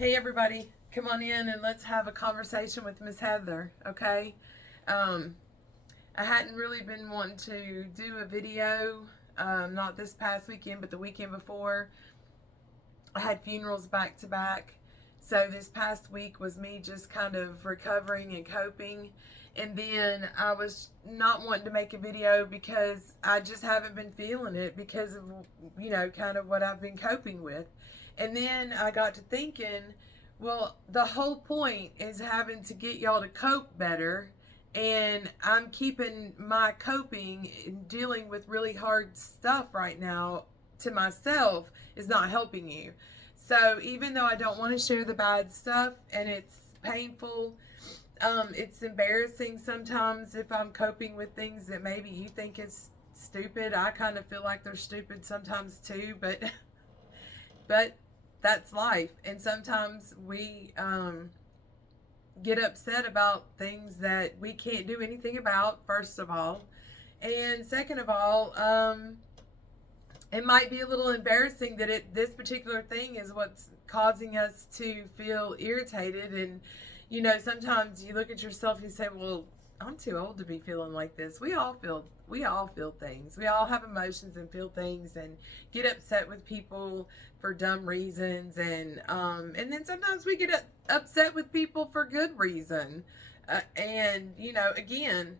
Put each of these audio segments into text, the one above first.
Hey everybody, come on in and let's have a conversation with Miss Heather, okay? Um, I hadn't really been wanting to do a video, not this past weekend, but the weekend before. I had funerals back to back. So this past week was me just kind of recovering and coping. And then I was not wanting to make a video because I just haven't been feeling it because of, kind of what I've been coping with. And then I got to thinking, well, the whole point is having to get y'all to cope better. And I'm keeping my coping and dealing with really hard stuff right now to myself is not helping you. So even though I don't want to share the bad stuff and it's painful, it's embarrassing sometimes if I'm coping with things that maybe you think is stupid. I kind of feel like they're stupid sometimes too, but but that's life. And sometimes we get upset about things that we can't do anything about, first of all. And second of all, it might be a little embarrassing that this particular thing is what's causing us to feel irritated. And sometimes you look at yourself and you say, well, I'm too old to be feeling like this. We all feel things. We all have emotions and feel things and get upset with people for dumb reasons, and then sometimes we get upset with people for good reason. And again,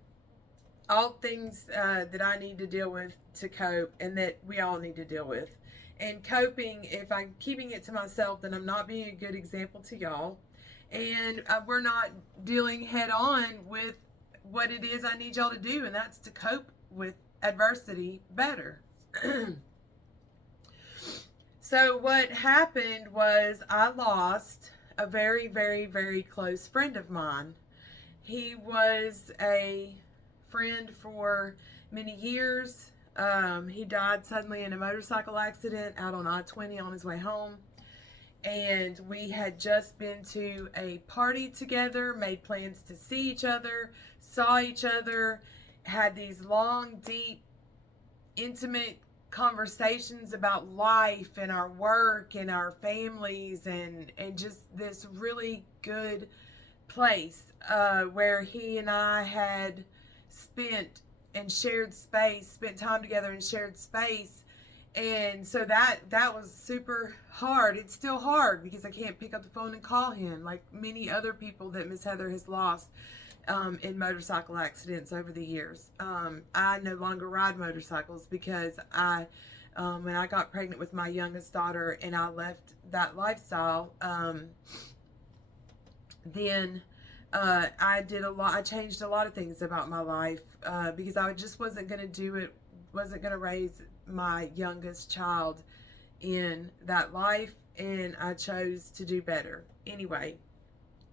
all things that I need to deal with to cope, and that we all need to deal with. And coping, if I'm keeping it to myself, then I'm not being a good example to y'all, and we're not dealing head on with what it is I need y'all to do, and that's to cope with adversity better. So what happened was I lost a very, very, very close friend of mine. He was a friend for many years. He died suddenly in a motorcycle accident out on I-20 on his way home. And we had just been to a party together, made plans to see each other, saw each other, had these long, deep, intimate conversations about life and our work and our families, and just this really good place where he and I had spent time together and shared space. And so that was super hard. It's still hard because I can't pick up the phone and call him like many other people that Miss Heather has lost in motorcycle accidents over the years. I no longer ride motorcycles because when I got pregnant with my youngest daughter and I left that lifestyle, then I changed a lot of things about my life because I just wasn't going to do it, wasn't going to raise my youngest child in that life, and I chose to do better. Anyway,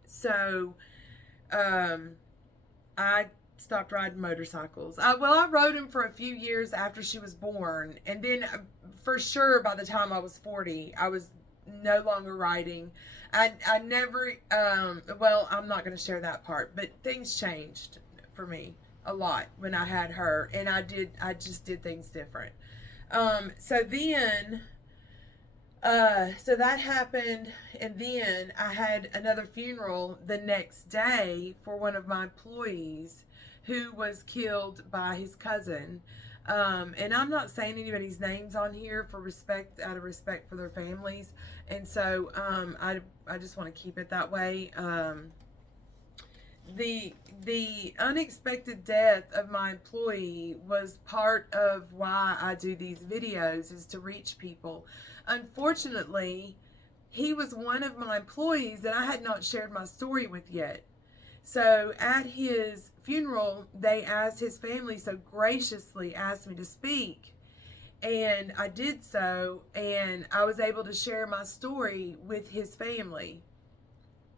so I stopped riding motorcycles. I rode them for a few years after she was born, and then for sure by the time I was 40, I was no longer riding. I never, I'm not going to share that part, but things changed for me a lot when I had her, and I just did things different. So that happened, and then I had another funeral the next day for one of my employees who was killed by his cousin. And I'm not saying anybody's names on here out of respect for their families. And so, I just want to keep it that way. The unexpected death of my employee was part of why I do these videos, is to reach people. Unfortunately, he was one of my employees that I had not shared my story with yet. So at his funeral, his family so graciously asked me to speak. And I did so, and I was able to share my story with his family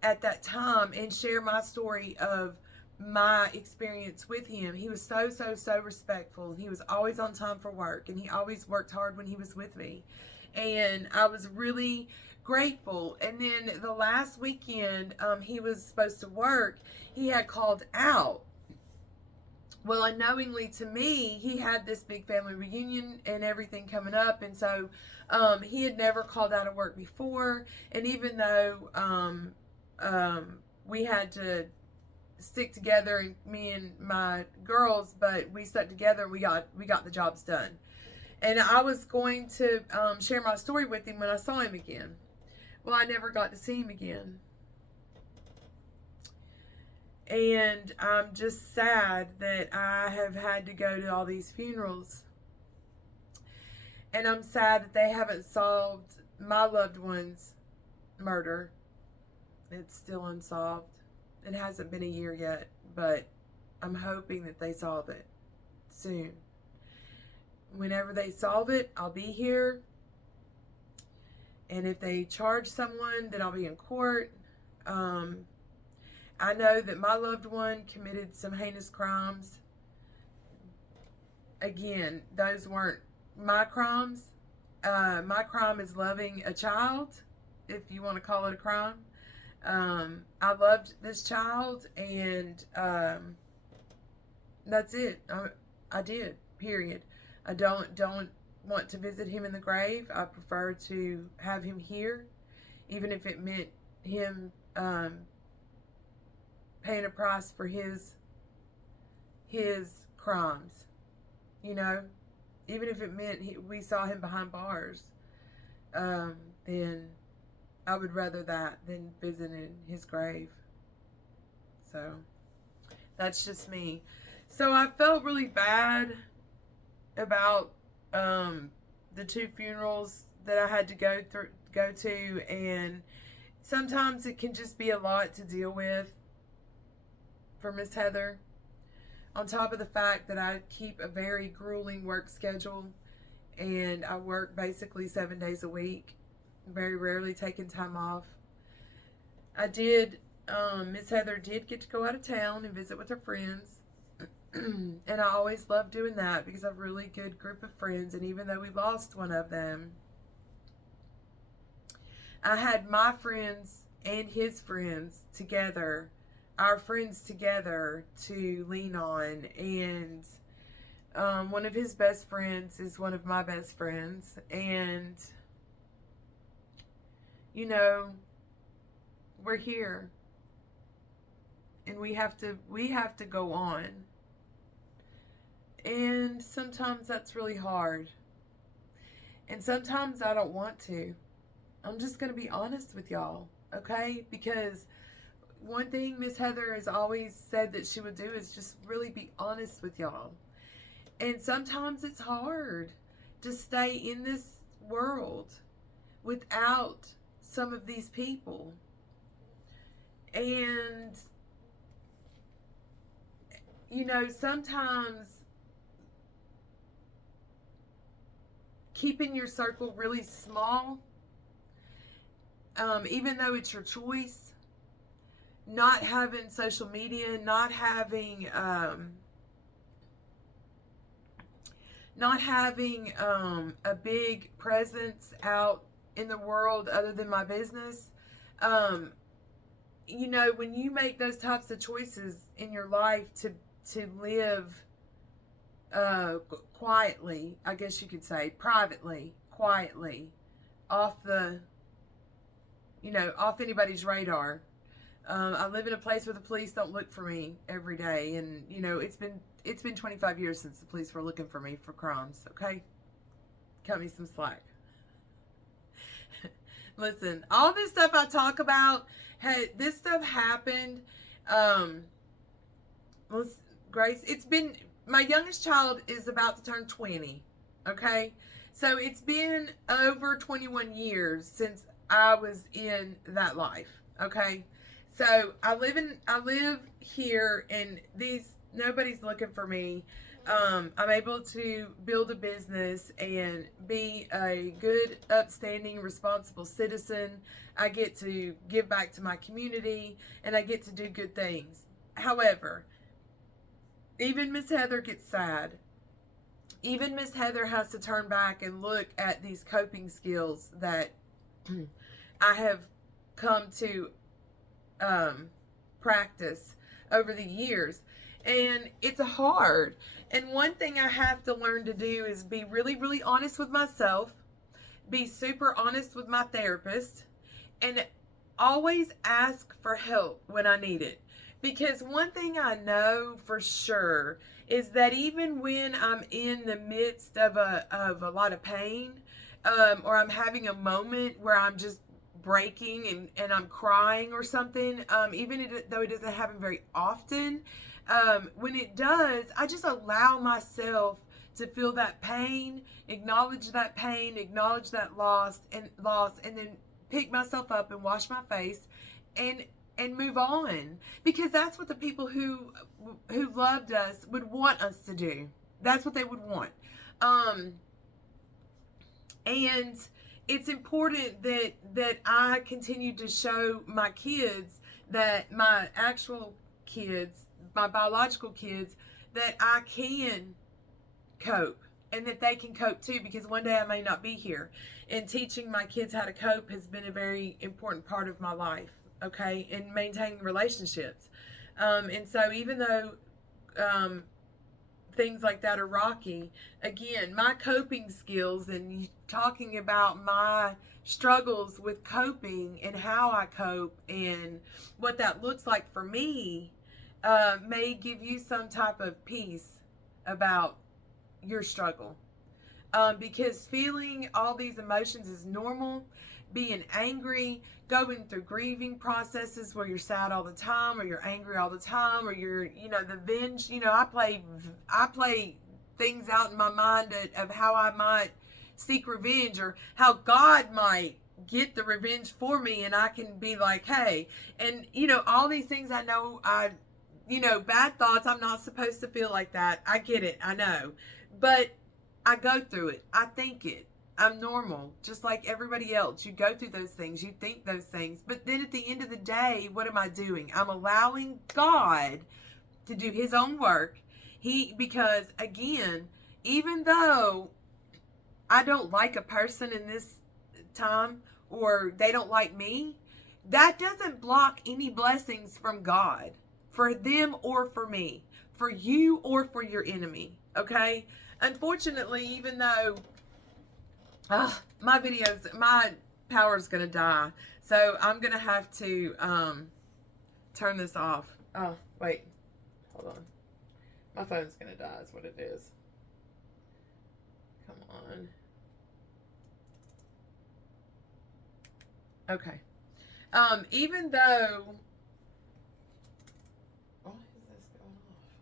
at that time and share my story of my experience with him. He was so, so, so respectful. He was always on time for work, and he always worked hard when he was with me. And I was really grateful. And then the last weekend he was supposed to work, he had called out Well, unknowingly to me, he had this big family reunion and everything coming up, and so he had never called out of work before. And even though we had to stick together, me and my girls, but we stuck together. We got the jobs done. And I was going to share my story with him when I saw him again. Well, I never got to see him again. And I'm just sad that I have had to go to all these funerals. And I'm sad that they haven't solved my loved one's murder. It's still unsolved. It hasn't been a year yet, but I'm hoping that they solve it soon. Whenever they solve it, I'll be here. And if they charge someone, then I'll be in court. I know that my loved one committed some heinous crimes. Again, those weren't my crimes. My crime is loving a child, if you want to call it a crime. I loved this child, and that's it. I did, period. I don't want to visit him in the grave. I prefer to have him here, even if it meant him paying a price for his crimes, you know, even if it meant we saw him behind bars, then I would rather that than visiting his grave. So that's just me. So I felt really bad about the two funerals that I had to go to, and sometimes it can just be a lot to deal with for Miss Heather, on top of the fact that I keep a very grueling work schedule, and I work basically 7 days a week, very rarely taking time off. Miss Heather did get to go out of town and visit with her friends, and I always love doing that because I have a really good group of friends, and even though we lost one of them, I had my friends and his friends together, our friends together to lean on. And one of his best friends is one of my best friends, and you know, we're here, and we have to go on. And sometimes that's really hard, and sometimes I don't want to. I'm just going to be honest with y'all, okay? Because one thing Miss Heather has always said that she would do is just really be honest with y'all. And sometimes it's hard to stay in this world without some of these people. And, you know, sometimes keeping your circle really small, even though it's your choice, not having social media, not having a big presence out in the world other than my business. You know, when you make those types of choices in your life to live quietly, I guess you could say, privately, quietly, off anybody's radar. I live in a place where the police don't look for me every day, and you know, it's been 25 years since the police were looking for me for crimes. Okay, cut me some slack. Listen, all this stuff I talk about, this stuff happened. Grace, my youngest child is about to turn 20. Okay, so it's been over 21 years since I was in that life. Okay. So I live here, and nobody's looking for me. I'm able to build a business and be a good, upstanding, responsible citizen. I get to give back to my community, and I get to do good things. However, even Miss Heather gets sad. Even Miss Heather has to turn back and look at these coping skills that I have come to practice over the years. And it's hard. And one thing I have to learn to do is be really, really honest with myself, be super honest with my therapist, and always ask for help when I need it. Because one thing I know for sure is that even when I'm in the midst of a lot of pain, or I'm having a moment where I'm just breaking and I'm crying or something, though it doesn't happen very often, when it does, I just allow myself to feel that pain, acknowledge that loss, and then pick myself up and wash my face and move on, because that's what the people who loved us would want us to do. That's what they would want. And it's important that I continue to show my kids, that my actual kids, my biological kids, that I can cope and that they can cope too, because one day I may not be here. And teaching my kids how to cope has been a very important part of my life, okay, and maintaining relationships. And so even though things like that are rocky, again, my coping skills and talking about my struggles with coping and how I cope and what that looks like for me may give you some type of peace about your struggle. Because feeling all these emotions is normal. Being angry, going through grieving processes where you're sad all the time, or you're angry all the time, or you're, the venge. I play things out in my mind of how I might seek revenge, or how God might get the revenge for me, and I can be like, hey, and all these things. I know bad thoughts. I'm not supposed to feel like that. I get it. I know, but I go through it. I think it. I'm normal, just like everybody else. You go through those things. You think those things. But then at the end of the day, what am I doing? I'm allowing God to do his own work. Because again, even though I don't like a person in this time, or they don't like me, that doesn't block any blessings from God for them or for me, for you or for your enemy. Unfortunately, even though my power's gonna die, so I'm gonna have to turn this off. Oh, wait, hold on. My phone's gonna die is what it is. Come on. Okay. Even though, why is this going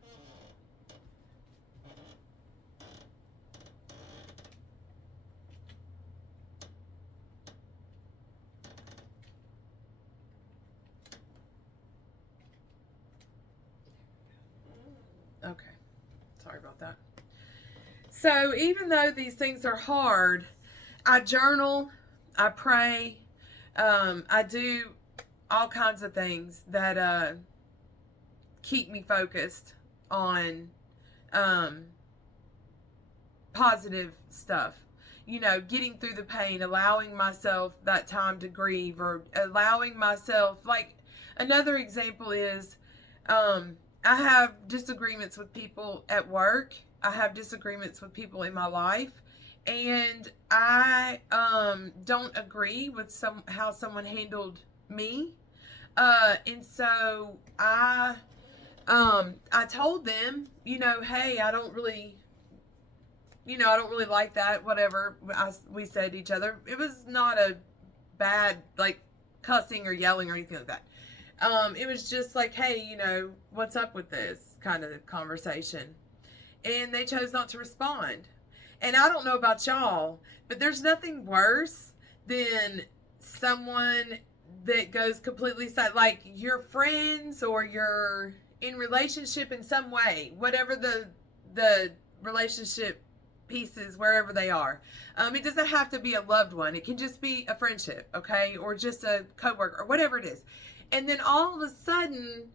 off? Okay. Sorry about that. So even though these things are hard, I journal, I pray, I do all kinds of things that keep me focused on positive stuff. Getting through the pain, allowing myself that time to grieve, or allowing myself, like, another example is, I have disagreements with people at work. I have disagreements with people in my life. And I don't agree with how someone handled me. And so I told them, hey, I don't really like that, whatever we said to each other. It was not a bad, like, cussing or yelling or anything like that. It was just like, hey, what's up with this kind of conversation? And they chose not to respond. And I don't know about y'all, but there's nothing worse than someone that goes completely silent, like your friends, or you're in relationship in some way, whatever the relationship pieces, wherever they are. It doesn't have to be a loved one. It can just be a friendship, okay? Or just a coworker, or whatever it is. And then all of a sudden,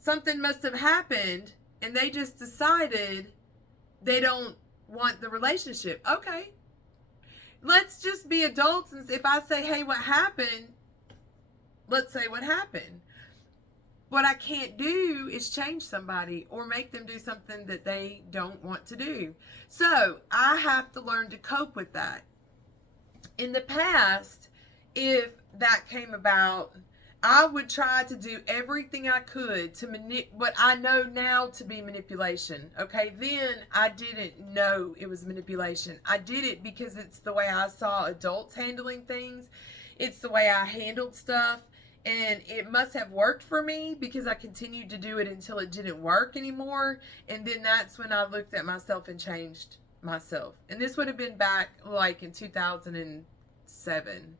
something must have happened, and they just decided they don't want the relationship. Okay. Let's just be adults, and if I say, hey, what happened? Let's say what happened. What I can't do is change somebody or make them do something that they don't want to do. So I have to learn to cope with that. In the past, if that came about, I would try to do everything I could to what I know now to be manipulation. Okay, then I didn't know it was manipulation. I did it because it's the way I saw adults handling things. It's the way I handled stuff. And it must have worked for me because I continued to do it until it didn't work anymore. And then that's when I looked at myself and changed myself. And this would have been back like in 2007.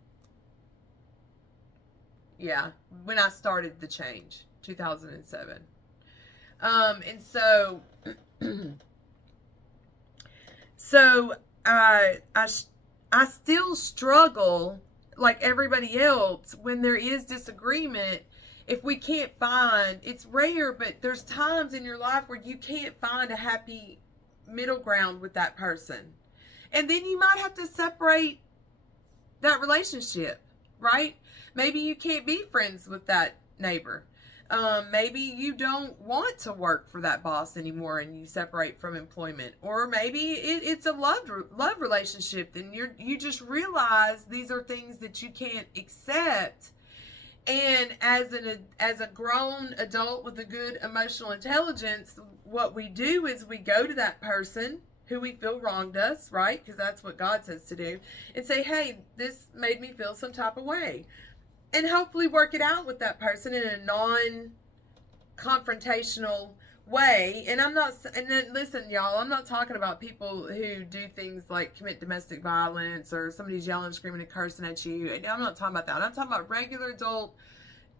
Yeah, when I started the change, 2007. And so I still struggle like everybody else when there is disagreement. If we can't find, it's rare, but there's times in your life where you can't find a happy middle ground with that person. And then you might have to separate that relationship, right? Maybe you can't be friends with that neighbor. Maybe you don't want to work for that boss anymore and you separate from employment. Or maybe it's a love relationship and you just realize these are things that you can't accept. And as a grown adult with a good emotional intelligence, what we do is we go to that person who we feel wronged us, right? Because that's what God says to do. And say, hey, this made me feel some type of way. And hopefully work it out with that person in a non-confrontational way. And then listen, y'all, I'm not talking about people who do things like commit domestic violence or somebody's yelling, screaming, and cursing at you. And I'm not talking about that. I'm talking about regular adult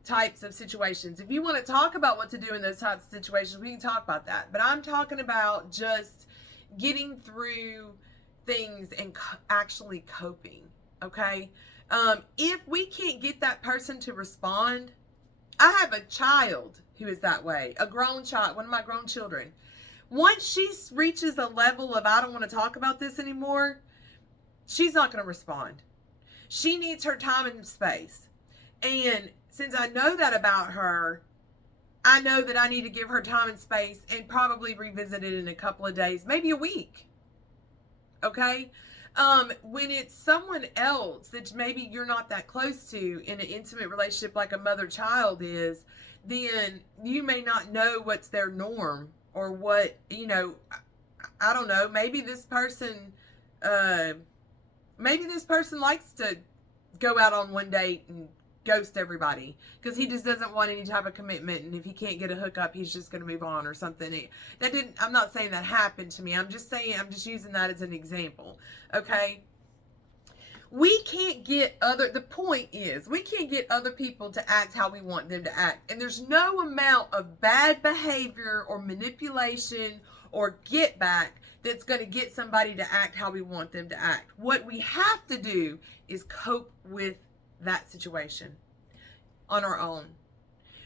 types of situations. If you want to talk about what to do in those types of situations, we can talk about that. But I'm talking about just getting through things and actually coping, okay? If we can't get that person to respond, I have a child who is that way, a grown child, one of my grown children. Once she reaches a level of, I don't want to talk about this anymore, she's not going to respond. She needs her time and space. And since I know that about her, I know that I need to give her time and space and probably revisit it in a couple of days, maybe a week. Okay? When it's someone else that maybe you're not that close to in an intimate relationship like a mother-child is, then you may not know what's their norm or what, I don't know, maybe this person likes to go out on one date and ghost everybody because he just doesn't want any type of commitment, and if he can't get a hookup, he's just going to move on or something. I'm not saying that happened to me. I'm just using that as an example. Okay, the point is we can't get other people to act how we want them to act, and there's no amount of bad behavior or manipulation or get back that's going to get somebody to act how we want them to act. What we have to do is cope with that situation on our own.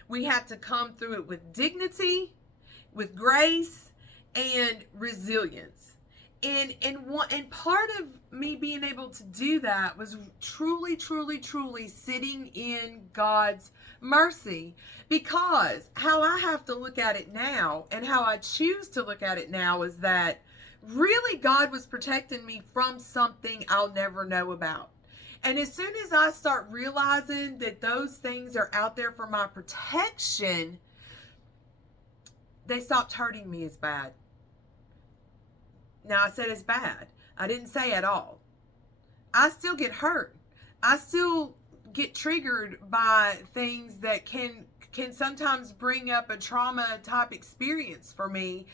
We have to come through it with dignity, with grace, and resilience. And part of me being able to do that was truly sitting in God's mercy. Because how I have to look at it now, and how I choose to look at it now, is that really God was protecting me from something I'll never know about. And as soon as I start realizing that those things are out there for my protection, they stopped hurting me as bad. Now, I said as bad. I didn't say at all. I still get hurt. I still get triggered by things that can sometimes bring up a trauma type experience for me.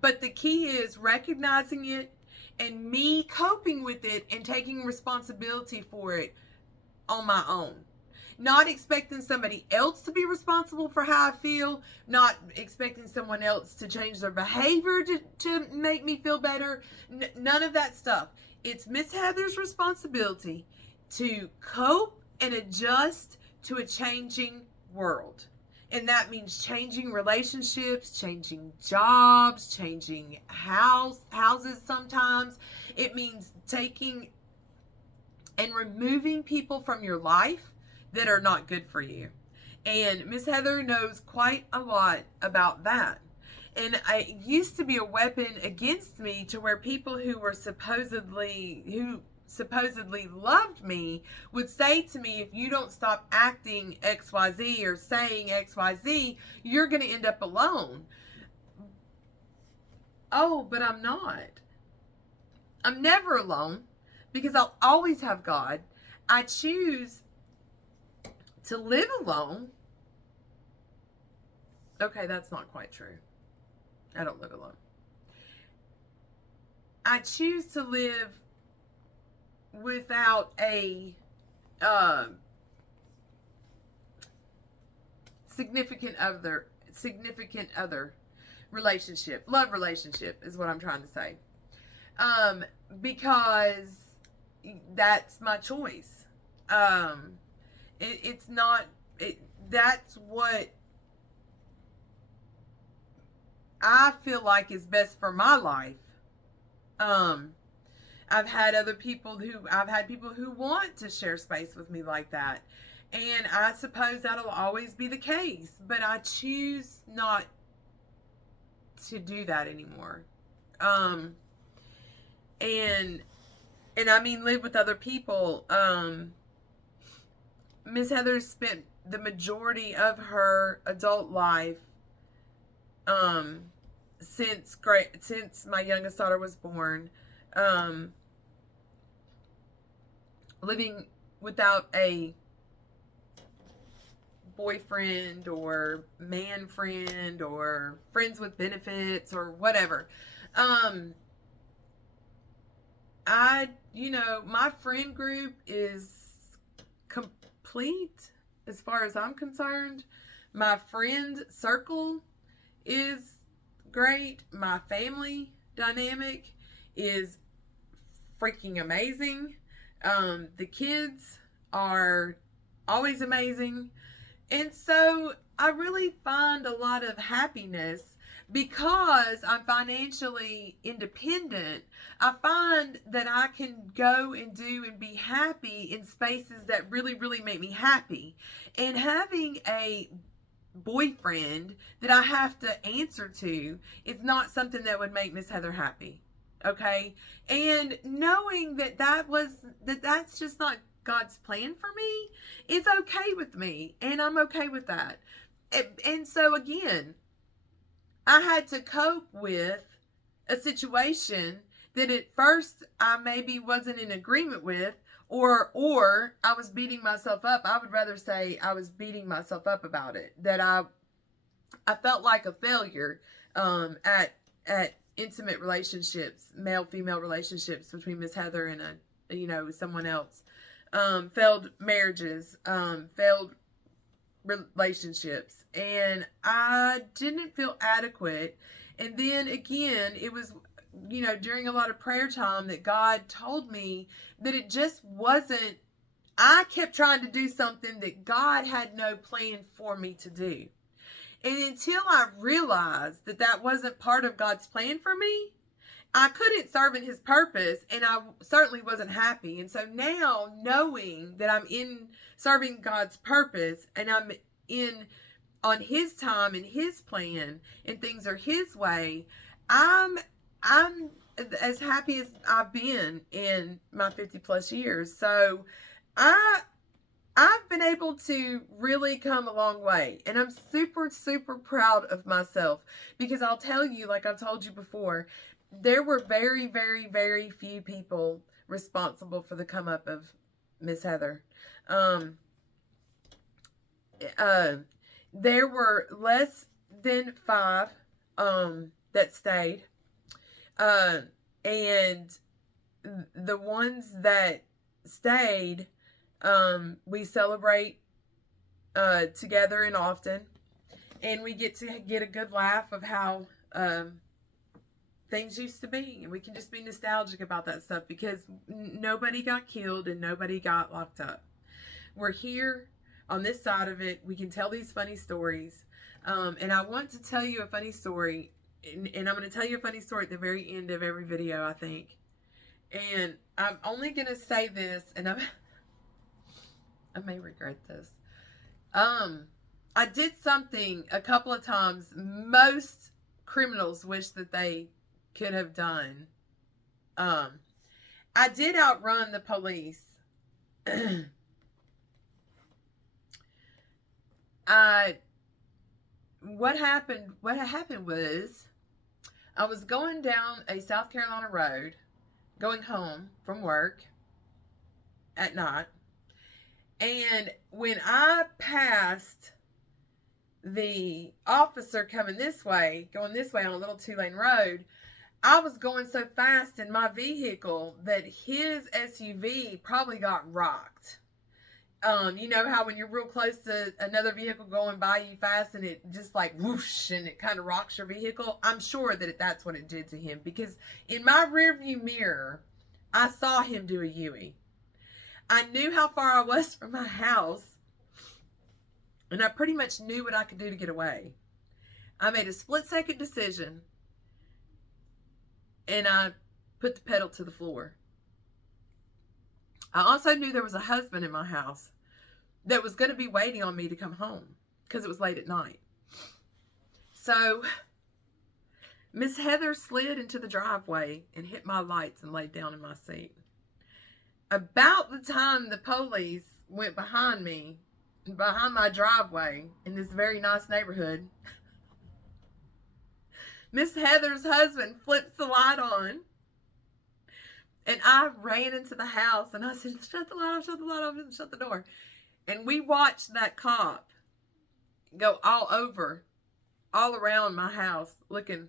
But the key is recognizing it and me coping with it and taking responsibility for it on my own. Not expecting somebody else to be responsible for how I feel. Not expecting someone else to change their behavior to make me feel better. None of that stuff. It's Miss Heather's responsibility to cope and adjust to a changing world. And that means changing relationships, changing jobs, changing houses sometimes. It means taking and removing people from your life that are not good for you. And Miss Heather knows quite a lot about that. And it used to be a weapon against me, to where people who supposedly loved me would say to me, if you don't stop acting XYZ or saying XYZ, you're going to end up alone. Oh, but I'm not. I'm never alone, because I'll always have God. I choose to live alone. Okay, that's not quite true. I don't live alone. I choose to live without a significant other relationship. Love relationship is what I'm trying to say. Because that's my choice. It's not, that's what I feel like is best for my life. I've had people who want to share space with me like that. And I suppose that'll always be the case, but I choose not to do that anymore. And I mean, live with other people. Miss Heather spent the majority of her adult life, since my youngest daughter was born, living without a boyfriend or man friend or friends with benefits or whatever. My friend group is complete as far as I'm concerned. My friend circle is great. My family dynamic is freaking amazing. The kids are always amazing. And so I really find a lot of happiness because I'm financially independent. I find that I can go and do and be happy in spaces that really, really make me happy. And having a boyfriend that I have to answer to is not something that would make Miss Heather happy. Okay? And knowing that's just not God's plan for me is okay with me, and I'm okay with that. And so again, I had to cope with a situation that at first I maybe wasn't in agreement with, or I was beating myself up. I would rather say I was beating myself up about it, that I felt like a failure at intimate relationships, male-female relationships between Miss Heather and someone else. Failed marriages, failed relationships, and I didn't feel adequate. And then again, it was, during a lot of prayer time that God told me that it just wasn't, I kept trying to do something that God had no plan for me to do. And until I realized that that wasn't part of God's plan for me, I couldn't serve in his purpose, and I certainly wasn't happy. And so now, knowing that I'm in serving God's purpose, and I'm in on his time and his plan, and things are his way, I'm as happy as I've been in my 50 plus years. So I've been able to really come a long way, and I'm super, super proud of myself, because I'll tell you, like I've told you before, there were very, very, very few people responsible for the come up of Miss Heather. There were less than 5 that stayed. And the ones that stayed, we celebrate together and often. And we get to get a good laugh of how things used to be, and we can just be nostalgic about that stuff, because nobody got killed and nobody got locked up. We're here on this side of it. We can tell these funny stories, and I want to tell you a funny story, and I'm going to tell you a funny story at the very end of every video, I think. And I'm only going to say this, and I may regret this. I did something a couple of times most criminals wish that they could have done. I did outrun the police. I what happened was I was going down a South Carolina road going home from work at night, and when I passed the officer going this way on a little 2-lane road, I was going so fast in my vehicle that his SUV probably got rocked. You know how when you're real close to another vehicle going by you fast and it just like whoosh and it kind of rocks your vehicle? I'm sure that that's what it did to him, because in my rearview mirror, I saw him do a U-turn. I knew how far I was from my house, and I pretty much knew what I could do to get away. I made a split-second decision, and I put the pedal to the floor. I also knew there was a husband in my house that was going to be waiting on me to come home because it was late at night. So Miss Heather slid into the driveway and hit my lights and laid down in my seat. About the time the police went behind me, behind my driveway in this very nice neighborhood, Miss Heather's husband flips the light on, and I ran into the house and I said, shut the light off, shut the light off, and shut the door. And we watched that cop go all around my house looking,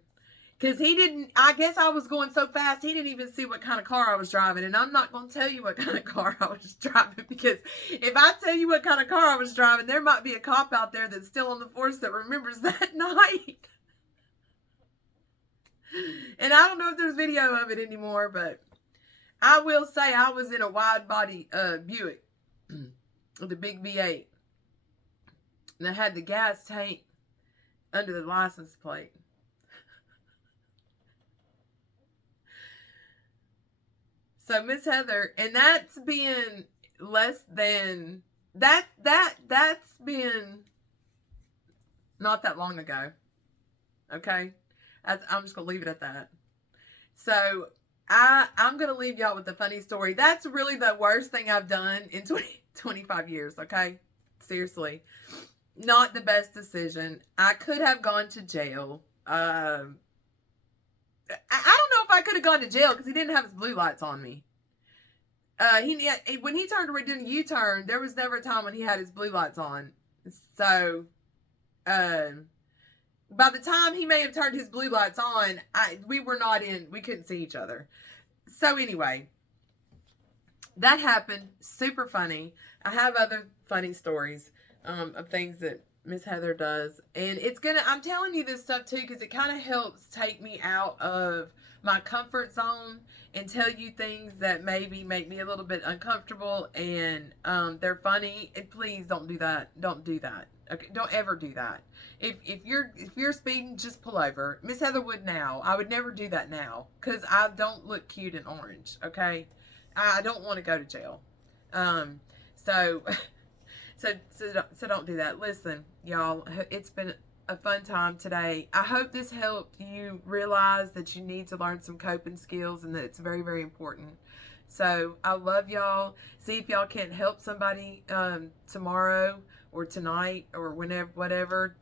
because he didn't, I guess I was going so fast, he didn't even see what kind of car I was driving. And I'm not going to tell you what kind of car I was driving, because if I tell you what kind of car I was driving, there might be a cop out there that's still on the force that remembers that night. And I don't know if there's video of it anymore, but I will say I was in a wide body Buick with a big V8 that had the gas tank under the license plate. So Miss Heather, and that's been less than that's been not that long ago. Okay, I'm just gonna leave it at that. So I'm gonna leave y'all with a funny story. That's really the worst thing I've done in 25 years. Okay, seriously, not the best decision. I could have gone to jail. I don't know if I could have gone to jail because he didn't have his blue lights on me. When he turned around doing a U-turn, there was never a time when he had his blue lights on. So, by the time he may have turned his blue lights on, we couldn't see each other. So anyway, that happened. Super funny. I have other funny stories of things that Miss Heather does, and I'm telling you this stuff too because it kind of helps take me out of my comfort zone and tell you things that maybe make me a little bit uncomfortable, and they're funny. And please don't do that. Okay, don't ever do that. If you're speeding, just pull over. Miss Heather would now. I would never do that now because I don't look cute in orange. Okay, I don't want to go to jail. So don't do that. Listen, y'all, it's been a fun time today. I hope this helped you realize that you need to learn some coping skills and that it's very, very important. So I love y'all. See if y'all can't help somebody tomorrow or tonight or whenever, whatever.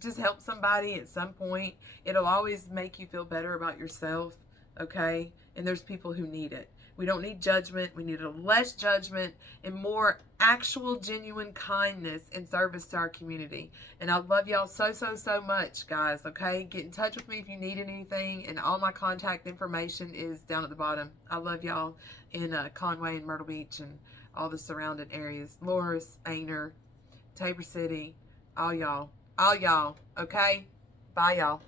Just help somebody at some point. It'll always make you feel better about yourself, okay? And there's people who need it. We don't need judgment. We need less judgment and more actual, genuine kindness and service to our community. And I love y'all so, so, so much, guys, okay? Get in touch with me if you need anything, and all my contact information is down at the bottom. I love y'all in Conway and Myrtle Beach and all the surrounding areas. Loris, Ainer, Tabor City, all y'all, okay? Bye, y'all.